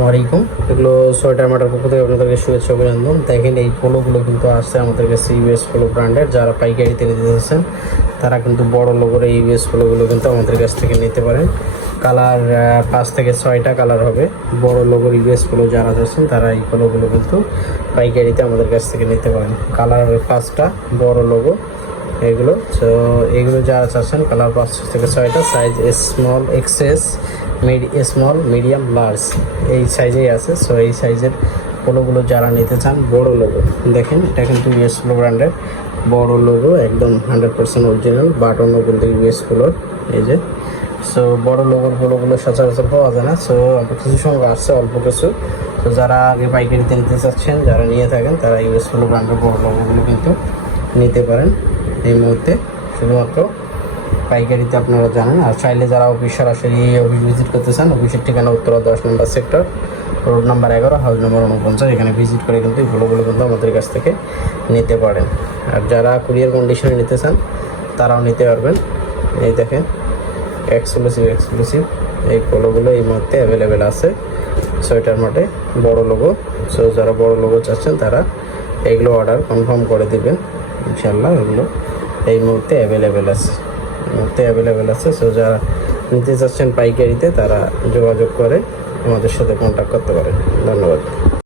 আসসালামাইকুম এগুলো সোয়েটার মাটার পক্ষ থেকে আপনাদেরকে শুভেচ্ছা অভিনন্দন। দেখেন, এই পোলোগুলো কিন্তু আসছে আমাদের কাছে ইউএস পোলো ব্র্যান্ডের। যারা পাইকারিতে নিতে চাচ্ছেন, তারা কিন্তু বড় লোগোর এই ইউএস পোলোগুলো কিন্তু আমাদের কাছ থেকে নিতে পারেন। কালার পাঁচ থেকে ছয়টা কালার হবে। বড় লোগোর ইউএস পোলো যারা চাচ্ছেন, তারা এই পোলোগুলো কিন্তু পাইকারিতে আমাদের কাছ থেকে নিতে পারেন। কালার পাঁচটা, বড় লোগো, এগুলো। তো এগুলো যারা চাচ্ছেন, কালার পাঁচ থেকে ছয়টা size small XS small medium large এই সাইজেই আছে। সো এই সাইজের পোলোগুলো যারা নিতে চান, বড় লোগো দেখেন, এটা কিন্তু ইউএস পোলো ব্র্যান্ডের বড় লোগো একদম হান্ড্রেড পার্সেন্ট অরিজিনাল বাটনও কিন্তু ইউএস পোলোর এই যে। সো বড় লোগোর পোলোগুলো সচরাচর পাওয়া যায় না। সো অল্প কিছু সঙ্গে আসছে অল্প কিছু। তো যারা আগে পাইকারিতে নিতে চাচ্ছেন, যারা নিয়ে থাকেন, তারা ইউএস পোলো ব্র্যান্ডের বড় লোগোগুলো কিন্তু নিতে পারেন। এই মুহূর্তে শুধুমাত্র পাইকারিতে আপনারা জানেন। আর চাইলে যারা অফিস সরাসরি অফিস ভিজিট করতে চান অফিসের ঠিকানা উত্তরা দশ নম্বর সেক্টর রোড নাম্বার এগারো হাউস নম্বর উনপঞ্চাশ এখানে ভিজিট করে কিন্তু এগুলোগুলো কিন্তু আমাদের কাছ থেকে নিতে পারেন। আর যারা কুরিয়ার কন্ডিশনে নিতে চান, তারাও নিতে পারবেন। এই দেখেন এক্সক্লুসিভ এক্সক্লুসিভ এই পোলোগুলো এই মুহূর্তে অ্যাভেলেবেল আছে। সোয়েটার মাঠে বড় লোগো সো যারা বড় লোগো চাচ্ছেন, তারা এগুলো অর্ডার কনফার্ম করে দিবেন। ইনশাল্লাহ এগুলো এই মুহূর্তে অ্যাভেলেবেল আছে। মুহূর্তে অ্যাভেলেবেল আছে। সো যারা নিতে চাচ্ছেন পাইকারিতে, তারা যোগাযোগ করে আমাদের সাথে কন্ট্যাক্ট করতে পারেন। ধন্যবাদ।